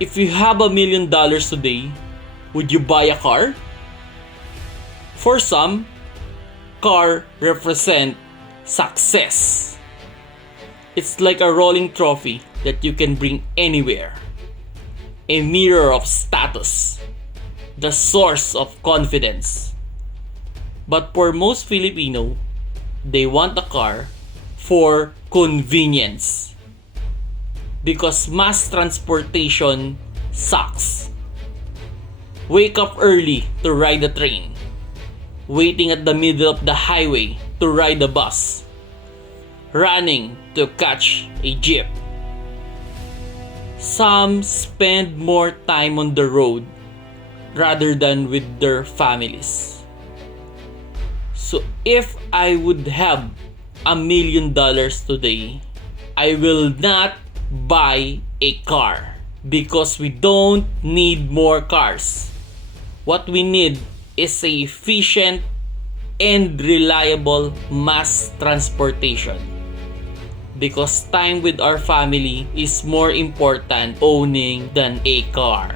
If you have $1,000,000 today, would you buy a car? For some, car represent success. It's like a rolling trophy that you can bring anywhere. A mirror of status. The source of confidence. But for most Filipino, they want a car for convenience. Because mass transportation sucks. Wake up early to ride the train. Waiting at the middle of the highway to ride the bus. Running to catch a jeep. Some spend more time on the road rather than with their families. So if I would have $1,000,000 today, I will not buy a car because we don't need more cars. What we need is a efficient and reliable mass transportation. Because time with our family is more important owning than a car.